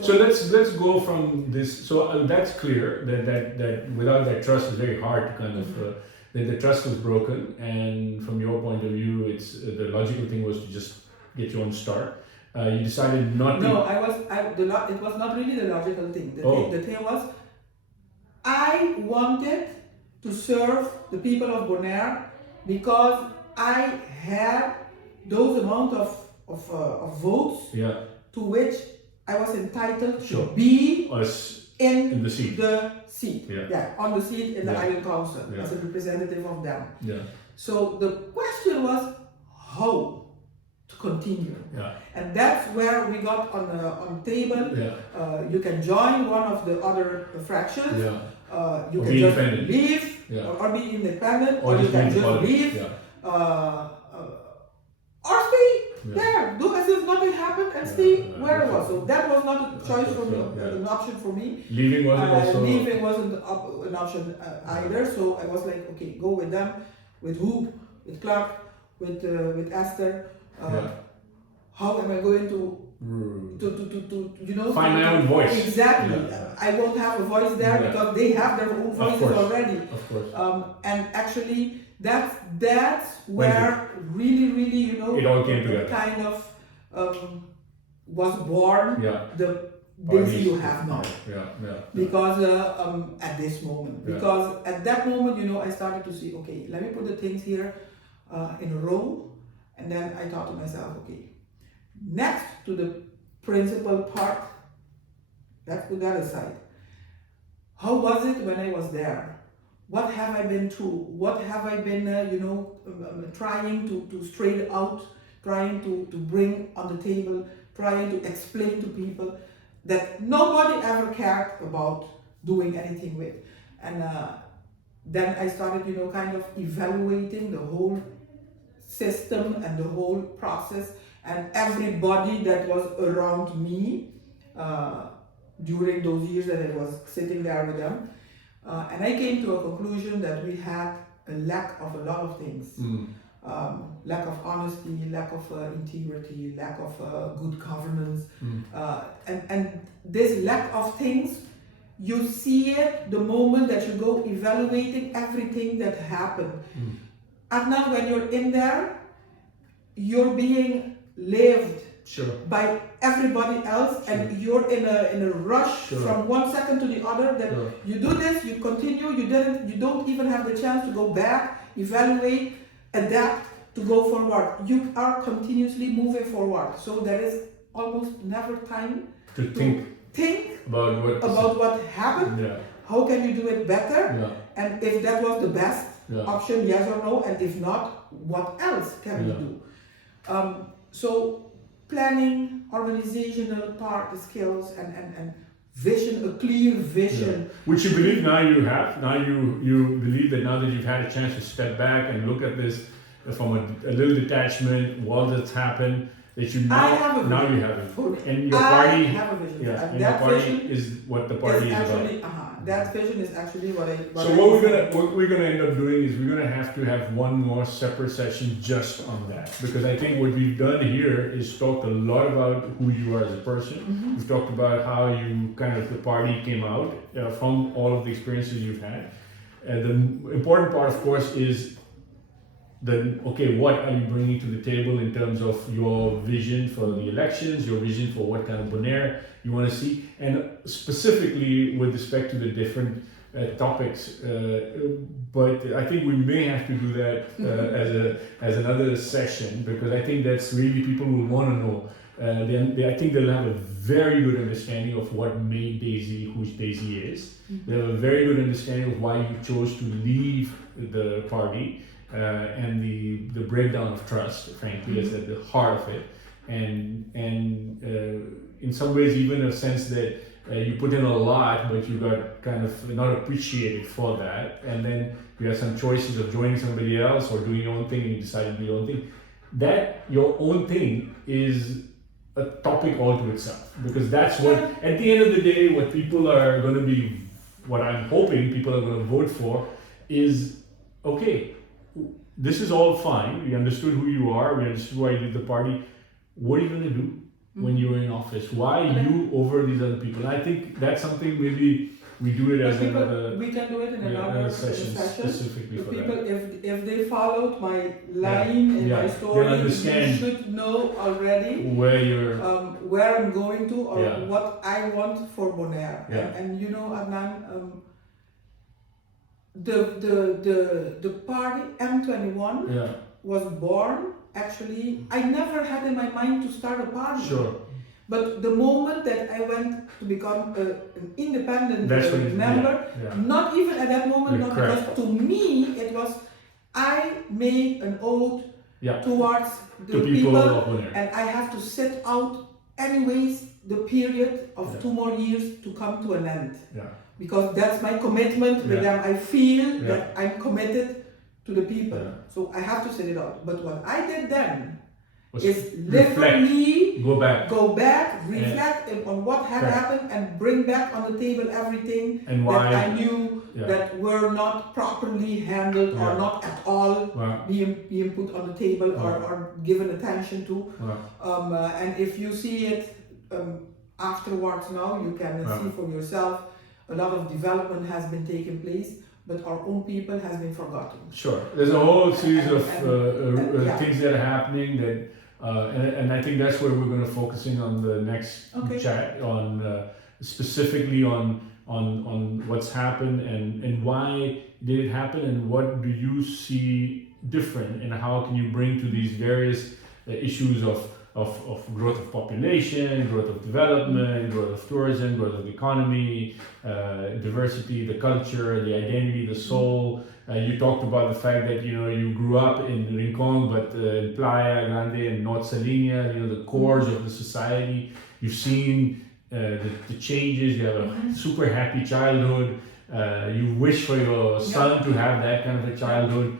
So let's go from this. So that's clear that without that trust, it's very hard to kind of that the trust was broken. And from your point of view, it's the logical thing was to just get you on the start. You decided not to. No, it was not really the logical thing. The thing was, I wanted to serve the people of Bonaire because I had those amount of votes to which I was entitled to be in the seat. On the seat in the Island Council as a representative of them. So the question was how to continue. And that's where we got on the table. You can join one of the other fractions. You can just leave or be independent, or you can just leave or stay there, do as if nothing happened and stay where it was. So that was not a choice for me, an option for me. Leaving wasn't an option either. So I was like, okay, go with them, with Hoop, with Clark, with Esther. How am I going to find my own voice? Exactly. I won't have a voice there because they have their own voices already. Of course. And actually, that's where really, it all came together. Kind of was born the Daisy you have now. Because at this moment, because at that moment, I started to see, okay, let me put the things here in a row, and then I thought to myself, okay, next to the principal part, let's put that aside. How was it when I was there? What have I been through? What have I been, trying to straighten out, trying to bring on the table, trying to explain to people that nobody ever cared about doing anything with. And then I started, kind of evaluating the whole system and the whole process and everybody that was around me during those years that I was sitting there with them. And I came to a conclusion that we had a lack of a lot of things. Lack of honesty, lack of integrity, lack of good governance. And this lack of things, you see it the moment that you go evaluating everything that happened. And not when you're in there, you're being lived by everybody else, and you're in a rush from one second to the other that you do this, you continue, you don't even have the chance to go back, evaluate, adapt, to go forward. You are continuously moving forward. So there is almost never time to think about what happened, how can you do it better, and if that was the best option, yes or no, and if not, what else can we do? So planning, organizational part, skills, and vision, a clear vision. Which you believe now you have. Now you believe that now that you've had a chance to step back and look at this from a little detachment, what that's happened, that you now you have it. And your party have a vision. And your party is what the party is about. That vision is actually what we're gonna end up doing is we're gonna have to have one more separate session just on that, because I think what we've done here is talked a lot about who you are as a person. We've talked about how you the party came out from all of the experiences you've had. The important part, of course, is what are you bringing to the table in terms of your vision for the elections, your vision for what kind of Bonaire you want to see, and specifically with respect to the different topics. But I think we may have to do that as another session, because I think that's really people will want to know. I think they'll have a very good understanding of what made Daisy who Daisy is. They have a very good understanding of why you chose to leave the party. And the breakdown of trust, frankly, is at the heart of it, and in some ways even a sense that you put in a lot, but you got kind of not appreciated for that, and then you have some choices of joining somebody else or doing your own thing, and you decide to do your own thing. That your own thing is a topic all to itself, because that's what, at the end of the day, what people are going to be, what I'm hoping people are going to vote for is, okay, this is all fine. We understood who you are. We understood why you did the party. What are you going to do? when you were in office? Why you over these other people? And I think that's something maybe we do it as another. We can do it in another session specifically the for people, that. if they followed my line in my story, you should know already where you're, where I'm going to, or what I want for Bonaire. And you know, Adnan, the party M21 was born. Actually, I never had in my mind to start a party. Sure. But the moment that I went to become an independent member, not even at that moment, not because to me it was, I made an oath towards the people and I have to sit out anyways the period of 2 more years to come to an end. Because that's my commitment with them. I feel that I'm committed to the people. So I have to sit it out. But what I did then is literally go back, reflect on what had happened, and bring back on the table everything that I knew that were not properly handled or not at all being put on the table or given attention to. And if you see it afterwards now, you can see for yourself a lot of development has been taking place, but our own people has been forgotten. Sure, there's a whole series of things that are happening that. And I think that's where we're going to focusing on the next chat on specifically on what's happened and why did it happen and what do you see different and how can you bring to these various issues of growth of population, growth of development, growth of tourism, growth of economy, diversity, the culture, the identity, the soul. You talked about the fact that you grew up in Rincon, but in Playa Grande and North Salinia, the cores of the society. You've seen the changes. You have a super happy childhood. You wish for your son to have that kind of a childhood.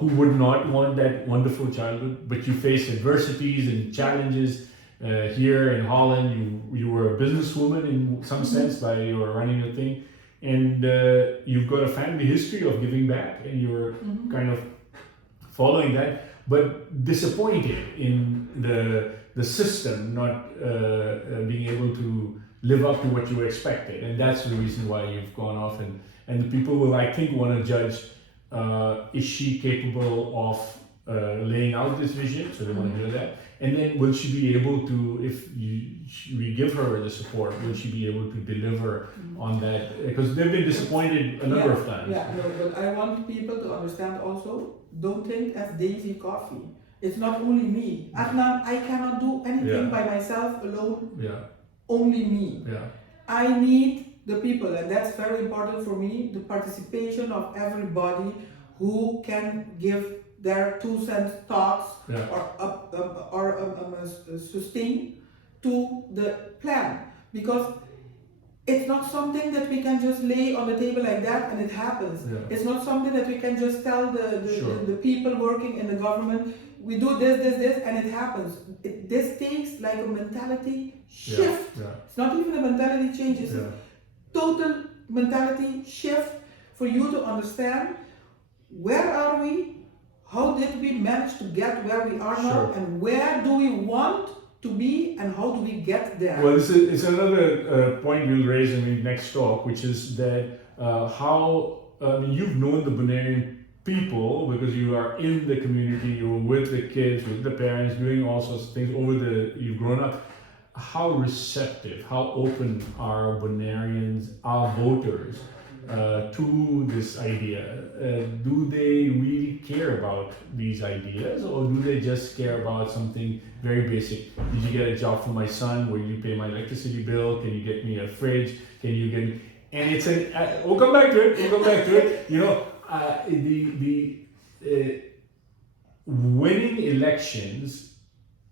Who would not want that wonderful childhood? But you face adversities and challenges. Here in Holland, you were a businesswoman in some sense by your running your thing. And you've got a family history of giving back, and you're kind of following that, but disappointed in the system not being able to live up to what you expected, and that's the reason why you've gone off. And the people will, I think, want to judge: is she capable of laying out this vision? So they want to do that. And then will she be able to, if we give her the support, will she be able to deliver on that? Because they've been disappointed a number of times. But I want people to understand also, don't think as Daisy Coffee. It's not only me. Adnan, I cannot do anything by myself alone. Only me. I need the people, and that's very important for me, the participation of everybody who can give their 2 cents thoughts or sustain to the plan, because it's not something that we can just lay on the table like that and it happens. It's not something that we can just tell the people working in the government, we do this and it happens. This takes like a mentality shift. It's not even a mentality change, it's a total mentality shift for you to understand where are we. How did we manage to get where we are now, and where do we want to be, and how do we get there? Well, it's another point we'll raise in the next talk, which is that how you've known the Bonairean people because you are in the community, you're with the kids, with the parents, doing all sorts of things you've grown up. How receptive, how open are Bonaireans, our voters, to this idea? Do they really care about these ideas, or do they just care about something very basic? Did you get a job for my son? Will you pay my electricity bill? Can you get me a fridge? Can you get me? And it's we'll come back to it. The winning elections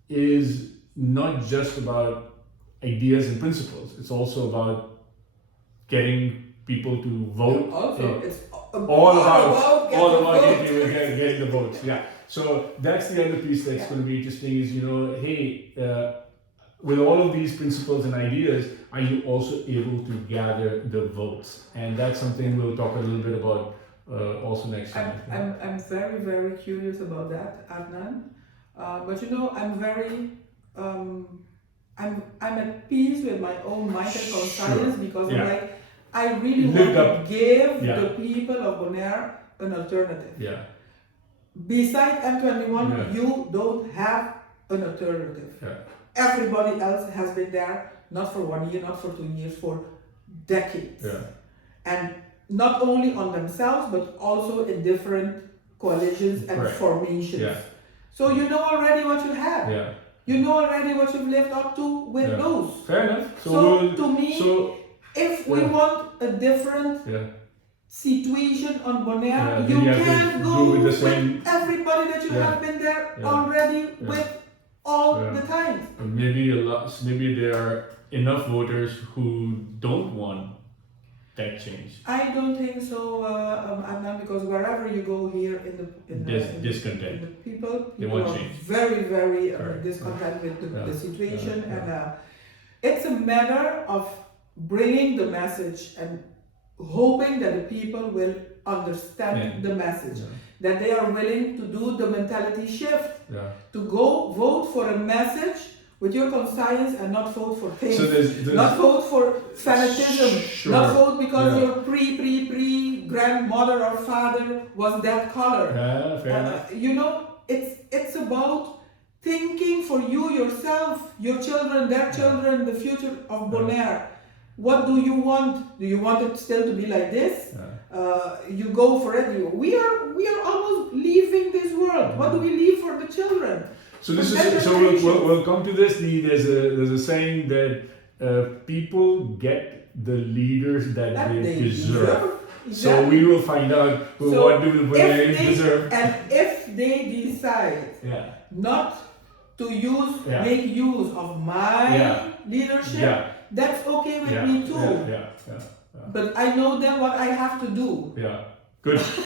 is not just about ideas and principles. It's also about getting people to vote. Also, it's all about getting the votes. So that's the other piece that's going to be interesting is, with all of these principles and ideas, are you also able to gather the votes? And that's something we'll talk a little bit about also next time. I'm very, very curious about that, Adnan. But I'm very I'm at peace with my own mind and conscience because I'm like, I really Lift want to give Yeah. the people of Bonaire an alternative. Yeah. Besides M21, Yeah. you don't have an alternative. Yeah. Everybody else has been there, not for 1 year, not for 2 years, for decades. Yeah. And not only on themselves, but also in different coalitions and Correct. formations. Yeah. So you know already what you have. Yeah. You know already what you've lived up to with Yeah. those. Fair enough. So to me, so, if we want a different yeah. situation on Bonaire, Yeah, you then you have can't to go do with the with same- everybody that you Yeah. have been there Yeah. already Yeah. with all Yeah. the time. Maybe there are enough voters who don't want that change. I don't think so, Adnan, because wherever you go here in the Discontent. in the people want are change. very, very Correct. discontent with Yeah. the situation, Yeah. and it's a matter of bringing the message and hoping that the people will understand Yeah. the message, Yeah. that they are willing to do the mentality shift, Yeah. to go vote for a message with your conscience and not vote for things. So there's Not vote for fanatism. Sure. Not vote because Yeah. your pre grandmother or father was that color. Yeah, fair enough. You know, it's about thinking for you yourself, your children, their children, the future of Bonaire. What do you want? Do you want it still to be like this? You go for it. We are almost leaving this world. What do we leave for the children? So this is we'll come to this. There's a saying that people get the leaders that they deserve. Exactly. So we will find out what do the Bonaireans deserve. And if they decide not to make use of my leadership, that's okay with me too. But I know then what I have to do. Yeah. Good.